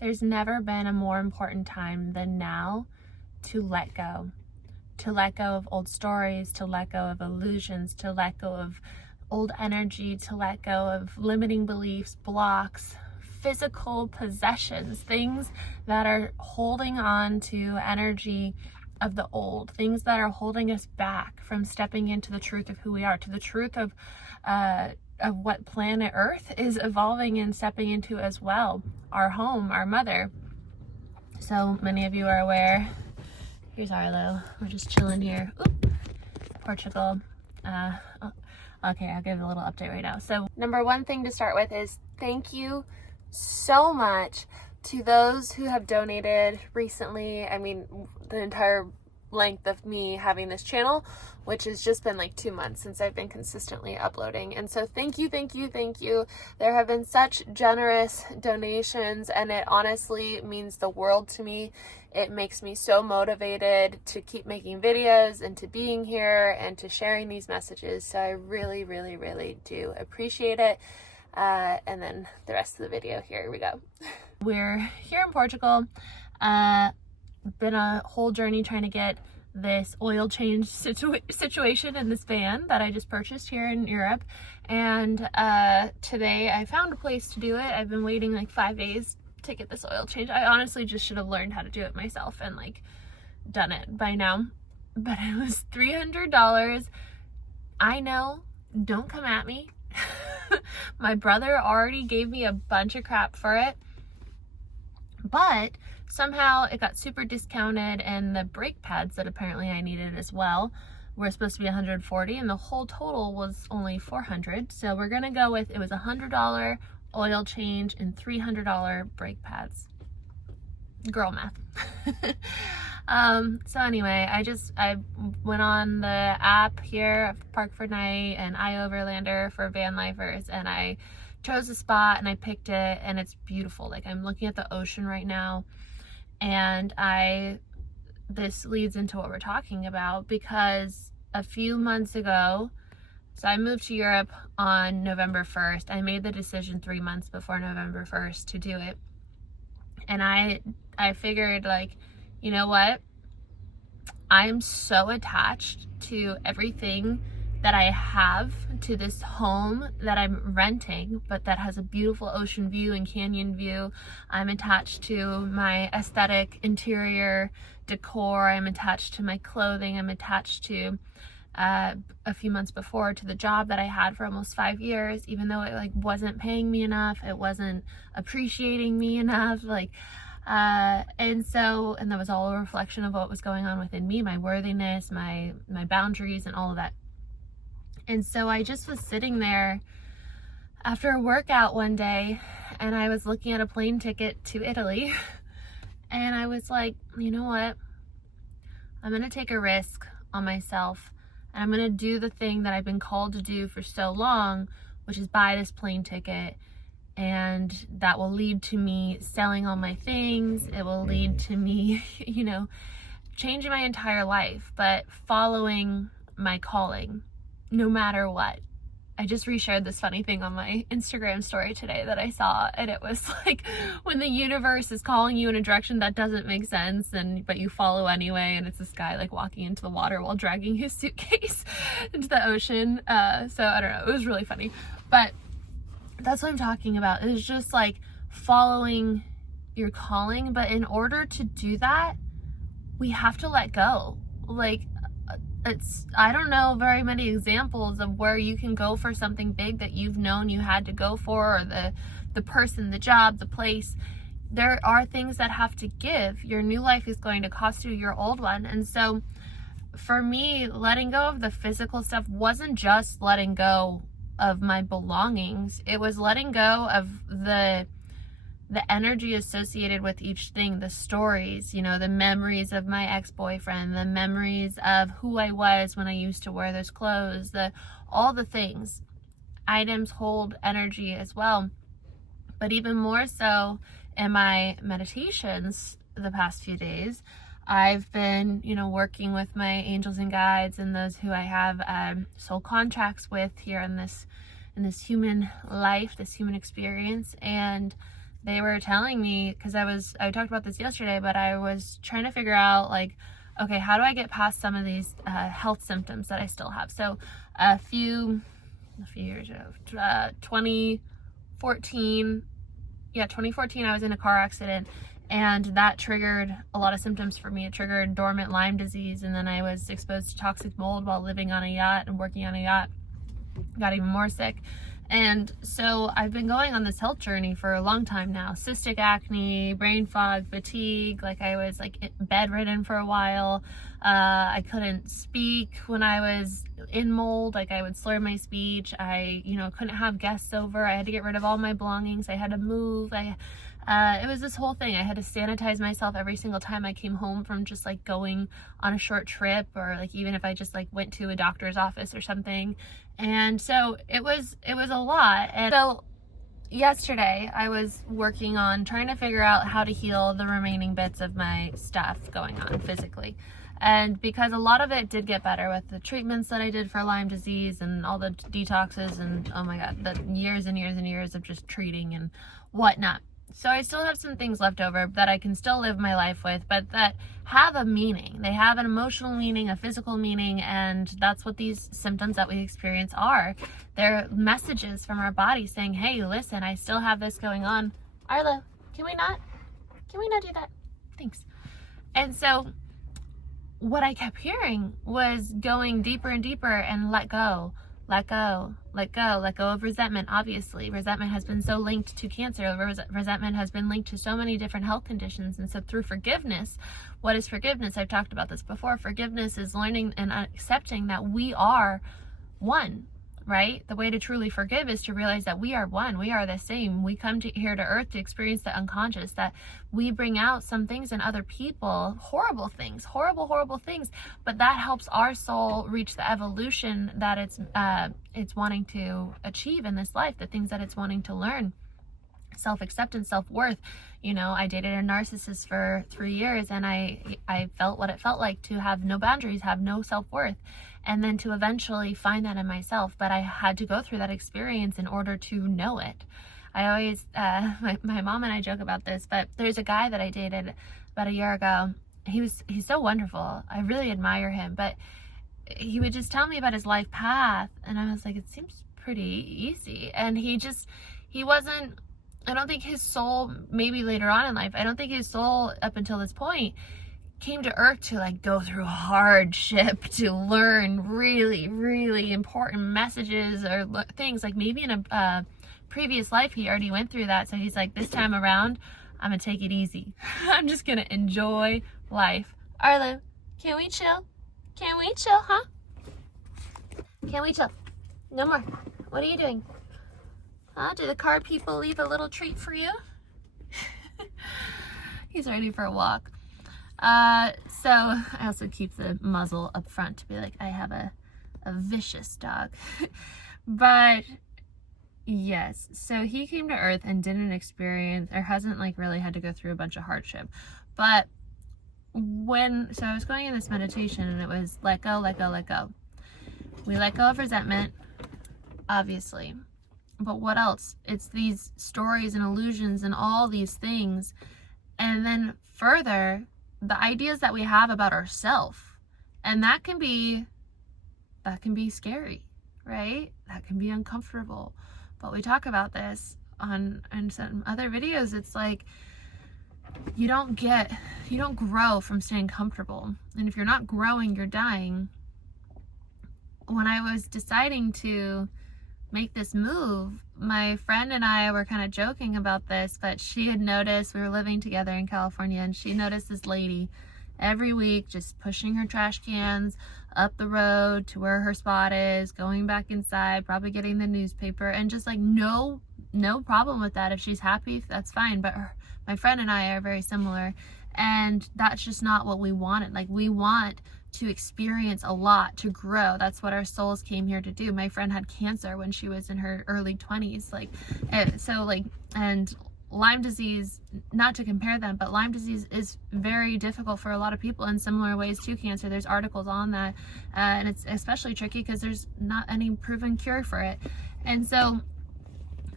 There's never been a more important time than now to let go. To let go of old stories, to let go of illusions, to let go of old energy, to let go of limiting beliefs, blocks, physical possessions, things that are holding on to energy of the old, things that are holding us back from stepping into the truth of who we are, to the truth of what planet Earth is evolving and stepping into as well, our home, our mother. So many of you are aware. Here's Arlo. We're just chilling here. Oop, Portugal. Okay, I'll give a little update right now. So number one thing to start with is thank you so much to those who have donated recently. I mean, the entire length of me having this channel, which has just been like 2 months since I've been consistently uploading. And so thank you, thank you, thank you. There have been such generous donations, and it honestly means the world to me. It makes me so motivated to keep making videos and to being here and to sharing these messages. So I really, really, really do appreciate it. And then the rest of the video, here we go. We're here in Portugal. Been a whole journey trying to get this oil change situation in this van that I just purchased here in Europe. And today I found a place to do it. I've been waiting like 5 days to get this oil change. I honestly just should have learned how to do it myself and like done it by now. But it was $300. I know, don't come at me. My brother already gave me a bunch of crap for it. But somehow it got super discounted, and the brake pads that apparently I needed as well were supposed to be $140, and the whole total was only $400. So we're gonna go with, it was $100 oil change and $300 brake pads. Girl math. So anyway, I went on the app here, Park for Night and iOverlander for van lifers, and I chose a spot and I picked it, and it's beautiful. Like, I'm looking at the ocean right now, and this leads into what we're talking about, because a few months ago, so I moved to Europe on November 1st. I made the decision 3 months before November 1st to do it. And I figured, like, you know what? I'm so attached to everything that I have, to this home that I'm renting, but that has a beautiful ocean view and canyon view. I'm attached to my aesthetic interior decor. I'm attached to my clothing. I'm attached to a few months before to the job that I had for almost 5 years, even though it like wasn't paying me enough, it wasn't appreciating me enough, like and that was all a reflection of what was going on within me, my worthiness, my boundaries, and all of that. And so I just was sitting there after a workout one day, and I was looking at a plane ticket to Italy, and I was like, you know what? I'm gonna take a risk on myself, and I'm gonna do the thing that I've been called to do for so long, which is buy this plane ticket. And that will lead to me selling all my things. It will lead to me, you know, changing my entire life, but following my calling, no matter what. I just reshared this funny thing on my Instagram story today that I saw, and it was like, when the universe is calling you in a direction that doesn't make sense, but you follow anyway, and it's this guy like walking into the water while dragging his suitcase into the ocean. So I don't know, it was really funny, but that's what I'm talking about. It's just like following your calling, but in order to do that, we have to let go. Like, I don't know very many examples of where you can go for something big that you've known you had to go for, or the person, the job, the place. There are things that have to give. Your new life is going to cost you your old one. And so for me, letting go of the physical stuff wasn't just letting go of my belongings. It was letting go of the energy associated with each thing, the stories, you know, the memories of my ex-boyfriend, the memories of who I was when I used to wear those clothes, all the things. Items hold energy as well. But even more so in my meditations the past few days, I've been, you know, working with my angels and guides and those who I have soul contracts with here in this human life, this human experience. And they were telling me, because I talked about this yesterday, but I was trying to figure out, like, okay, how do I get past some of these health symptoms that I still have? So a few years ago, 2014, I was in a car accident, and that triggered a lot of symptoms for me. It triggered dormant Lyme disease, and then I was exposed to toxic mold while living on a yacht and working on a yacht. Got even more sick. And so I've been going on this health journey for a long time now. Cystic acne, brain fog, fatigue. Like, I was like bedridden for a while. I couldn't speak when I was in mold. Like, I would slur my speech. I, couldn't have guests over. I had to get rid of all my belongings. I had to move. It was this whole thing. I had to sanitize myself every single time I came home from just like going on a short trip, or like even if I just like went to a doctor's office or something. And so it was a lot. And so yesterday I was working on trying to figure out how to heal the remaining bits of my stuff going on physically. And because a lot of it did get better with the treatments that I did for Lyme disease and all the detoxes and, oh my God, the years and years and years of just treating and whatnot. So I still have some things left over that I can still live my life with, but that have a meaning. They have an emotional meaning, a physical meaning, and that's what these symptoms that we experience are. They're messages from our body saying, hey, listen, I still have this going on. Arlo, can we not do that? Thanks. And so what I kept hearing was going deeper and deeper and let go of resentment. Obviously, resentment has been so linked to cancer. Resentment has been linked to so many different health conditions. And so through forgiveness, what is forgiveness? I've talked about this before. Forgiveness is learning and accepting that we are one, right? The way to truly forgive is to realize that we are one. We are the same. We come here to earth to experience the unconscious, that we bring out some things in other people, horrible things, horrible things, but that helps our soul reach the evolution that it's wanting to achieve in this life, the things that it's wanting to learn. Self-acceptance, self-worth. I dated a narcissist for 3 years, and I felt what it felt like to have no boundaries, have no self-worth, and then to eventually find that in myself. But I had to go through that experience in order to know it. I always, my mom and I joke about this, but there's a guy that I dated about a year ago. He's so wonderful. I really admire him, but he would just tell me about his life path, and I was like, it seems pretty easy. And he wasn't, I don't think his soul, maybe later on in life, I don't think his soul up until this point came to earth to like go through hardship to learn really, really important messages or things. Like maybe in a previous life he already went through that, so he's like, this time around I'm gonna take it easy. I'm just gonna enjoy life. Arlo, can we chill? Can we chill, huh? Can we chill? No more. What are you doing? Do the car people leave a little treat for you? He's ready for a walk. So I also keep the muzzle up front to be like, I have a vicious dog. But yes, so he came to earth and didn't experience, or hasn't like really had to go through a bunch of hardship. But so I was going in this meditation, and it was let go, let go, let go. We let go of resentment, obviously. But what else? It's these stories and illusions and all these things. And then further, the ideas that we have about ourselves. And that can be scary, right? That can be uncomfortable. But we talk about this on some other videos. It's like, you don't grow from staying comfortable. And if you're not growing, you're dying. When I was deciding to make this move, my friend and I were kind of joking about this, but she had noticed, we were living together in California, and she noticed this lady every week just pushing her trash cans up the road to where her spot is, going back inside, probably getting the newspaper, and just like no problem with that. If she's happy, that's fine. But my friend and I are very similar, and that's just not what we wanted. Like, we want to experience a lot, to grow. That's what our souls came here to do. My friend had cancer when she was in her early 20s. And Lyme disease, not to compare them, but Lyme disease is very difficult for a lot of people in similar ways to cancer. There's articles on that, and it's especially tricky because there's not any proven cure for it. And so,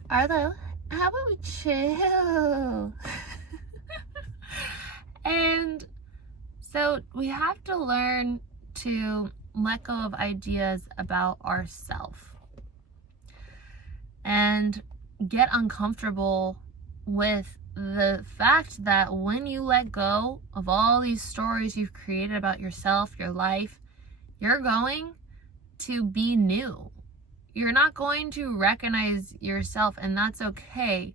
Arlo, how about we chill? And so we have to learn to let go of ideas about ourselves and get uncomfortable with the fact that when you let go of all these stories you've created about yourself, your life, you're going to be new. You're not going to recognize yourself, and that's okay.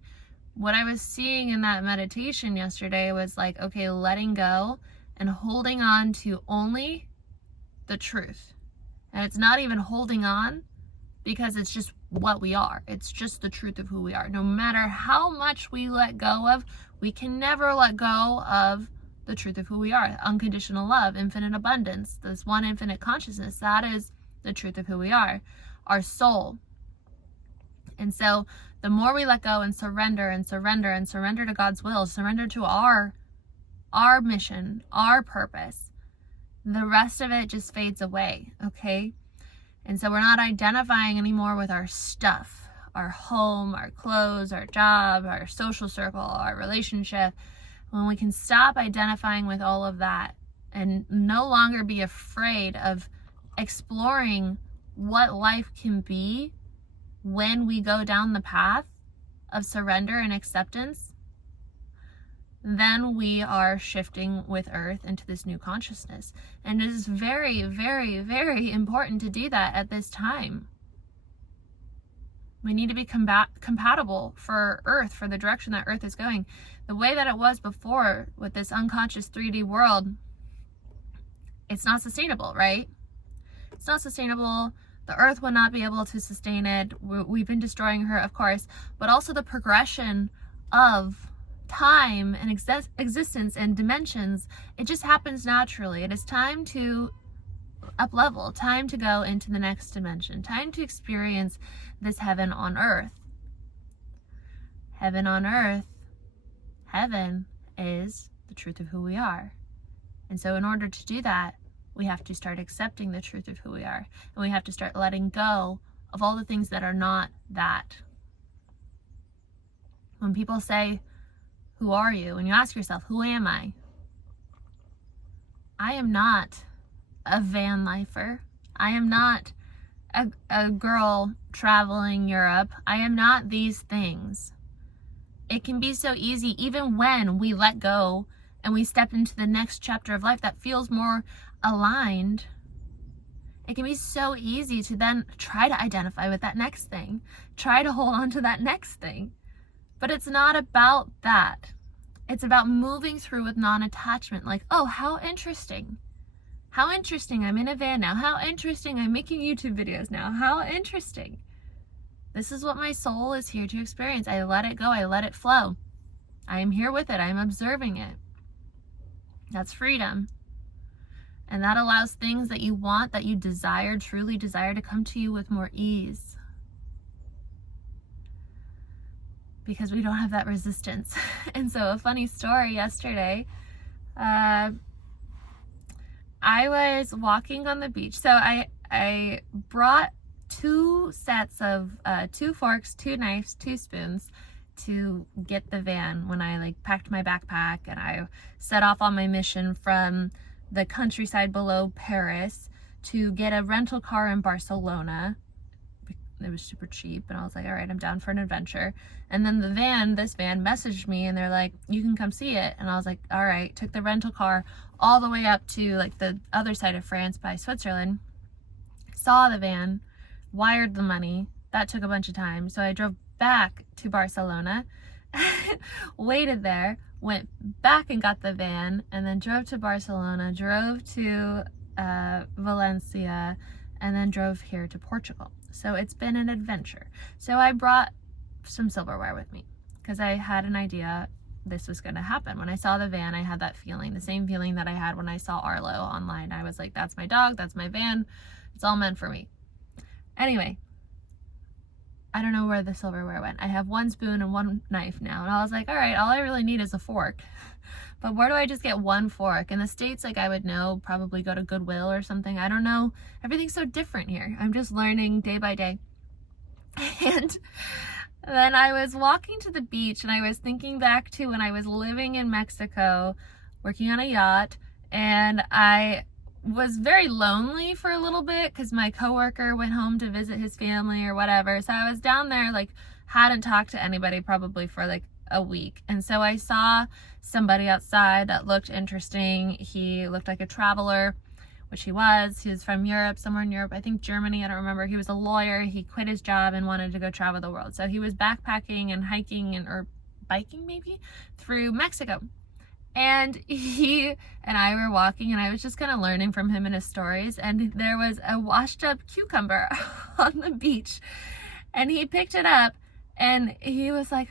What I was seeing in that meditation yesterday was like, okay, letting go and holding on to only the truth. And it's not even holding on because it's just what we are. It's just the truth of who we are. No matter how much we let go of, we can never let go of the truth of who we are. Unconditional love, infinite abundance, this one infinite consciousness, that is the truth of who we are, our soul. And so the more we let go and surrender and surrender and surrender to God's will, surrender to our mission, our purpose, the rest of it just fades away, okay? And so we're not identifying anymore with our stuff, our home, our clothes, our job, our social circle, our relationship. When we can stop identifying with all of that and no longer be afraid of exploring what life can be when we go down the path of surrender and acceptance, then we are shifting with Earth into this new consciousness. And it is very, very, very important to do that at this time. We need to be compatible for Earth, for the direction that Earth is going. The way that it was before with this unconscious 3D world, it's not sustainable, right? It's not sustainable. The Earth will not be able to sustain it. We've been destroying her, of course, but also the progression of time and existence and dimensions, it just happens naturally. It is time to up level, time to go into the next dimension, time to experience this heaven on earth. Heaven on earth, heaven is the truth of who we are. And so in order to do that, we have to start accepting the truth of who we are. And we have to start letting go of all the things that are not that. When people say, who are you? And you ask yourself, who am I? I am not a van lifer. I am not a girl traveling Europe. I am not these things. It can be so easy, even when we let go and we step into the next chapter of life that feels more aligned, it can be so easy to then try to identify with that next thing, try to hold on to that next thing. But it's not about that. It's about moving through with non-attachment. Like, oh, how interesting. How interesting I'm in a van now. How interesting I'm making YouTube videos now. How interesting. This is what my soul is here to experience. I let it go. I let it flow. I am here with it. I'm observing it. That's freedom. And that allows things that you want, that you desire, truly desire, to come to you with more ease. Because we don't have that resistance. And so a funny story yesterday, I was walking on the beach. So I brought 2 sets of 2 forks, 2 knives, 2 spoons to get the van when I packed my backpack and I set off on my mission from the countryside below Paris to get a rental car in Barcelona. It was super cheap and I was like, all right, I'm down for an adventure. And then this van messaged me and they're like, you can come see it. And I was like, all right. Took the rental car all the way up to the other side of France by Switzerland, saw the van, wired the money. That took a bunch of time. So I drove back to Barcelona, waited there, went back and got the van, and then drove to Barcelona, drove to Valencia, and then drove here to Portugal. So it's been an adventure. So I brought some silverware with me because I had an idea this was going to happen. When I saw the van, I had that feeling, the same feeling that I had when I saw Arlo online. I was like, that's my dog, that's my van, it's all meant for me. Anyway, I don't know where the silverware went. I have 1 spoon and 1 knife now. And I was like, all right, all I really need is a fork. But where do I just get 1 fork? In the States, I would know, probably go to Goodwill or something. I don't know. Everything's so different here. I'm just learning day by day. And Then I was walking to the beach and I was thinking back to when I was living in Mexico, working on a yacht, and I was very lonely for a little bit because my coworker went home to visit his family or whatever. So I was down there, like, hadn't talked to anybody probably for like a week. And so I saw somebody outside that looked interesting. He looked like a traveler, which he was. He was from Europe, somewhere in Europe, I think Germany, I don't remember. He was a lawyer. He quit his job and wanted to go travel the world. So he was backpacking and hiking or biking maybe through Mexico. And he and I were walking, and I was just kind of learning from him and his stories. And there was a washed up cucumber on the beach. And he picked it up and he was like,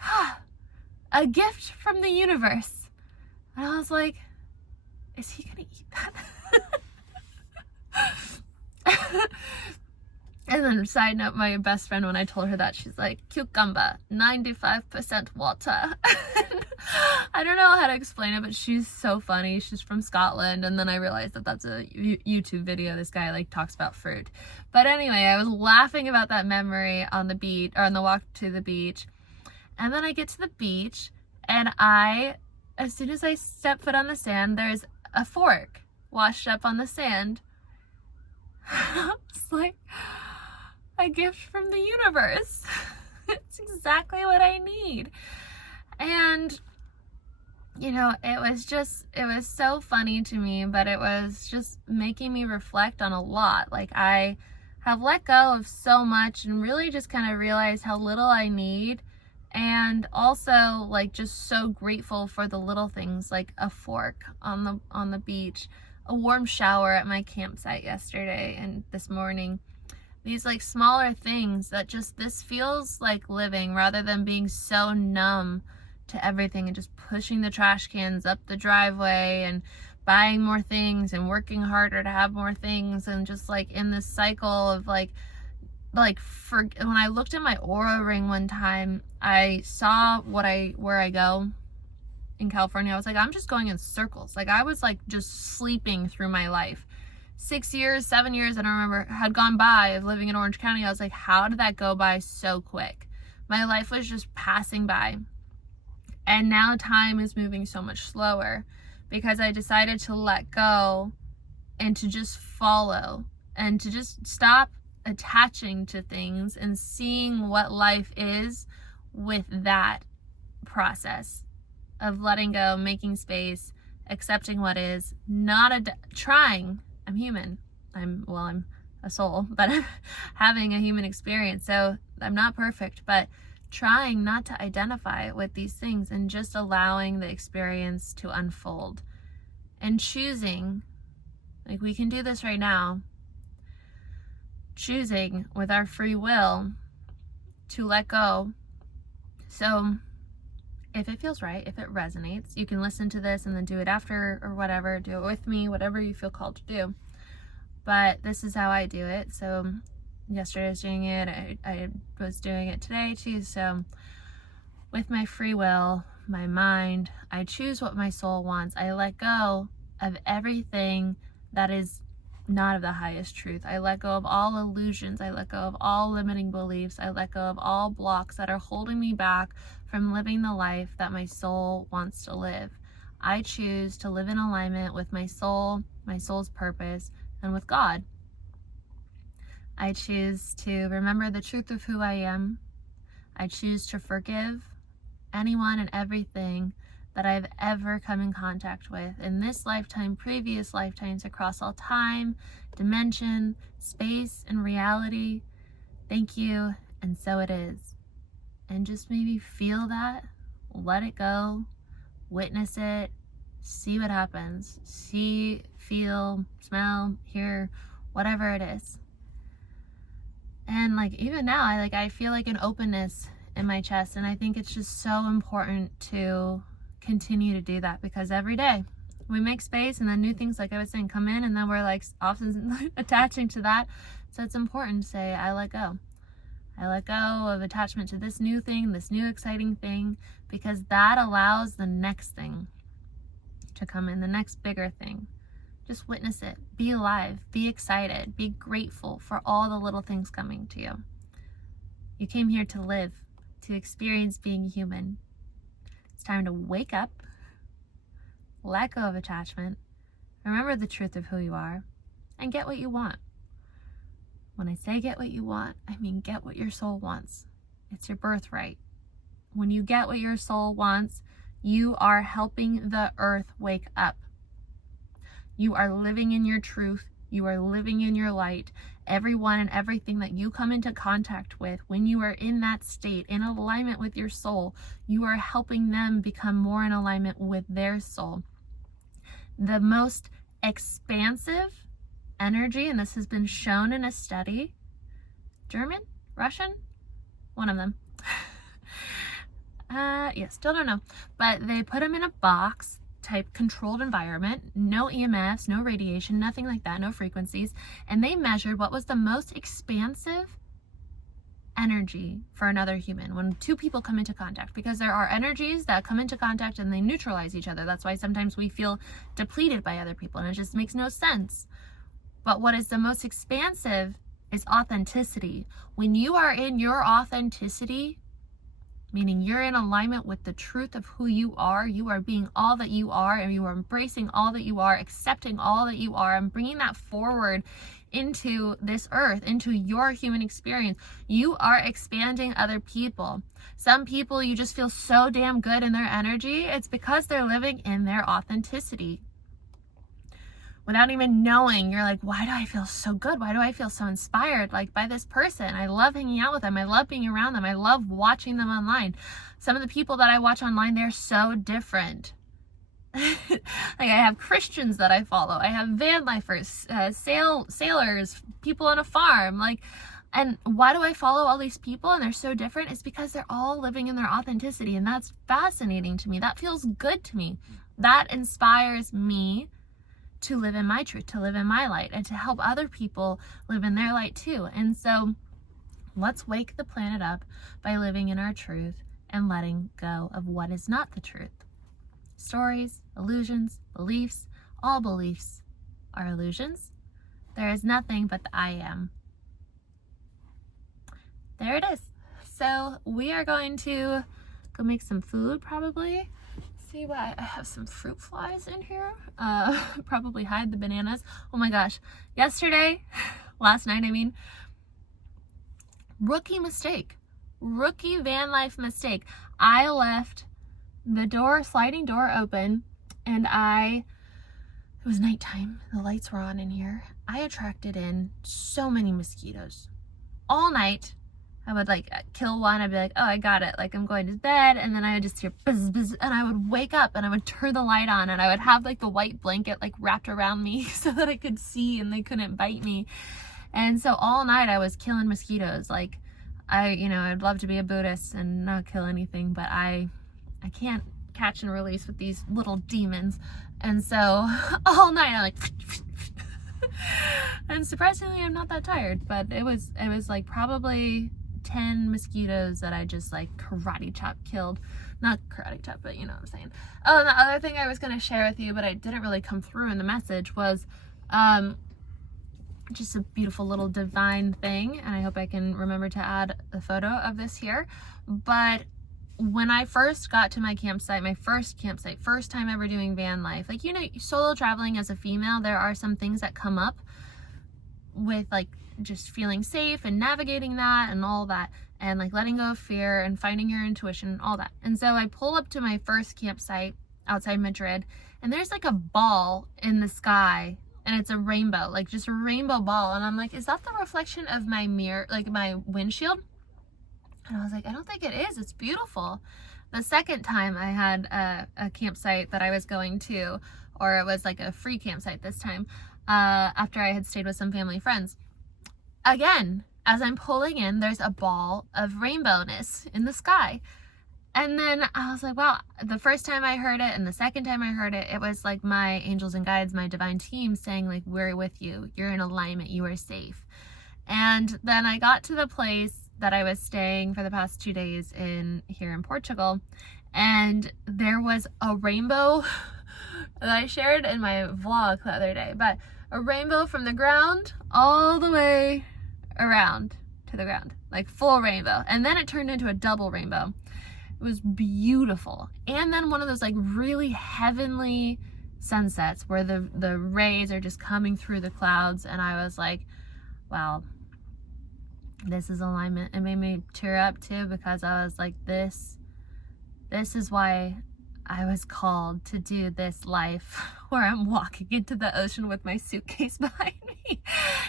a gift from the universe. And I was like, is he gonna eat that? And then, side note, my best friend, when I told her that, she's like, cucumber, 95% water. I don't know how to explain it, but she's so funny. She's from Scotland. And then I realized that that's a YouTube video. This guy like talks about fruit. But anyway, I was laughing about that memory on the beach, or on the walk to the beach. And then I get to the beach, and as soon as I step foot on the sand, there's a fork washed up on the sand. It's like a gift from the universe. It's exactly what I need. And, you know, it was so funny to me, but it was just making me reflect on a lot. Like, I have let go of so much and really just kind of realized how little I need. And also, like, just so grateful for the little things, like a fork on the beach, a warm shower at my campsite yesterday and this morning. These like smaller things that just, this feels like living rather than being so numb to everything and just pushing the trash cans up the driveway and buying more things and working harder to have more things, and just like in this cycle of when I looked at my Aura ring one time, I saw where I go in California. I was like, I'm just going in circles. Like, I was like just sleeping through my life. 6 years, 7 years, I don't remember, had gone by of living in Orange County. I was like, how did that go by so quick? My life was just passing by. And now time is moving so much slower because I decided to let go and to just follow and to just stop attaching to things and seeing what life is with that process of letting go, making space, accepting what is, not trying. I'm human. I'm a soul, but I'm having a human experience. So I'm not perfect, but trying not to identify with these things and just allowing the experience to unfold and choosing, like we can do this right now, choosing with our free will to let go. So if it feels right, if it resonates, you can listen to this and then do it after or whatever, do it with me, whatever you feel called to do. But this is how I do it. So yesterday I was doing it, I was doing it today too. So with my free will, my mind, I choose what my soul wants. I let go of everything that is not of the highest truth. I let go of all illusions. I let go of all limiting beliefs. I let go of all blocks that are holding me back from living the life that my soul wants to live. I choose to live in alignment with my soul, my soul's purpose, and with God. I choose to remember the truth of who I am. I choose to forgive anyone and everything that I've ever come in contact with in this lifetime, previous lifetimes, across all time, dimension, space, and reality. Thank you, and so it is. And just maybe feel that, let it go, witness it, see what happens. See, feel, smell, hear, whatever it is. And like even now, I feel like an openness in my chest, and I think it's just so important to continue to do that, because every day we make space and then new things, like I was saying, come in, and then we're like often attaching to that. So it's important to say, I let go. I let go of attachment to this new thing, this new exciting thing, because that allows the next thing to come in, the next bigger thing. Just witness it. Be alive. Be excited. Be grateful for all the little things coming to you. You came here to live, to experience being human. It's time to wake up, let go of attachment, remember the truth of who you are, and get what you want. When I say get what you want, I mean get what your soul wants. It's your birthright. When you get what your soul wants, you are helping the earth wake up. You are living in your truth. You are living in your light. Everyone and everything that you come into contact with, when you are in that state, in alignment with your soul, you are helping them become more in alignment with their soul. The most expansive energy, and this has been shown in a study, German, Russian, one of them. Still don't know, but they put them in a box type controlled environment, no EMFs, no radiation, nothing like that, no frequencies, and they measured what was the most expansive energy for another human when two people come into contact, because there are energies that come into contact and they neutralize each other. That's why sometimes we feel depleted by other people and it just makes no sense. But what is the most expansive is authenticity. When you are in your authenticity, meaning you're in alignment with the truth of who you are being all that you are, and you are embracing all that you are, accepting all that you are, and bringing that forward into this earth, into your human experience. You are expanding other people. Some people, you just feel so damn good in their energy. It's because they're living in their authenticity. Without even knowing, you're like, why do I feel so good? Why do I feel so inspired by this person? I love hanging out with them. I love being around them. I love watching them online. Some of the people that I watch online, they're so different. I have Christians that I follow. I have van lifers, sailors, people on a farm. And why do I follow all these people and they're so different? It's because they're all living in their authenticity. And that's fascinating to me. That feels good to me. That inspires me to live in my truth, to live in my light, and to help other people live in their light too. And so let's wake the planet up by living in our truth and letting go of what is not the truth. Stories, illusions, beliefs, all beliefs are illusions. There is nothing but the I am. There it is. So we are going to go make some food probably. See what I have some fruit flies in here. Probably hide the bananas. Oh my gosh. Last night, rookie mistake. Rookie van life mistake. I left the sliding door open, and it was nighttime. The lights were on in here. I attracted in so many mosquitoes. All night, I would kill one. I'd be like, oh, I got it. I'm going to bed. And then I would just hear buzz, buzz, and I would wake up and I would turn the light on and I would have the white blanket wrapped around me so that I could see and they couldn't bite me. And so all night I was killing mosquitoes. I'd love to be a Buddhist and not kill anything, but I can't catch and release with these little demons. And so all night I'm and surprisingly I'm not that tired, but it was probably 10 mosquitoes that I just karate chop killed. Not karate chop, but you know what I'm saying. Oh, and the other thing I was going to share with you, but I didn't really come through in the message, was just a beautiful little divine thing, and I hope I can remember to add a photo of this here. But when I first got to my campsite, first time ever doing van life, solo traveling as a female, there are some things that come up with just feeling safe and navigating that and all that, and letting go of fear and finding your intuition and all that. And so I pull up to my first campsite outside Madrid, and there's a ball in the sky, and it's a rainbow, just a rainbow ball. And I'm like, is that the reflection of my mirror, my windshield? And I was like, I don't think it is. It's beautiful. The second time I had a campsite that I was going to, or it was a free campsite this time, after I had stayed with some family friends. Again, as I'm pulling in, there's a ball of rainbowness in the sky. And then I was like, wow, the first time I heard it and the second time I heard it, it was my angels and guides, my divine team saying we're with you. You're in alignment. You are safe. And then I got to the place that I was staying for the past 2 days here in Portugal, and there was a rainbow that I shared in my vlog the other day, but a rainbow from the ground all the way around to to the ground, like full rainbow. And then it turned into a double rainbow. It was beautiful. And then one of those like really heavenly sunsets where the rays are just coming through the clouds. And I was like, wow, this is alignment. It made me tear up too, because I was like, this is why I was called to do this life where I'm walking into the ocean with my suitcase behind me,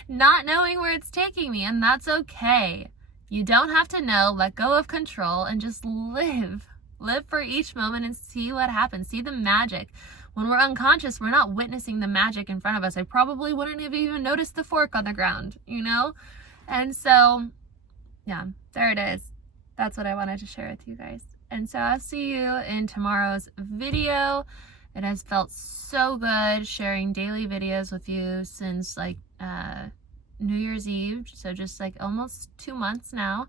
not knowing where it's taking me. And that's okay. You don't have to know. Let go of control and just live for each moment and see what happens. See the magic. When we're unconscious, we're not witnessing the magic in front of us. I probably wouldn't have even noticed the fork on the ground, you know? And so, yeah, there it is. That's what I wanted to share with you guys. And so I'll see you in tomorrow's video. It has felt so good sharing daily videos with you since like New Year's Eve. So just like almost 2 months now.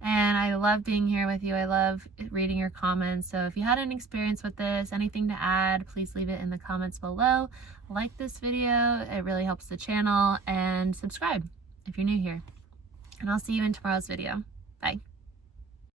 And I love being here with you. I love reading your comments. So if you had an experience with this, anything to add, please leave it in the comments below. Like this video. It really helps the channel. And subscribe if you're new here. And I'll see you in tomorrow's video. Bye.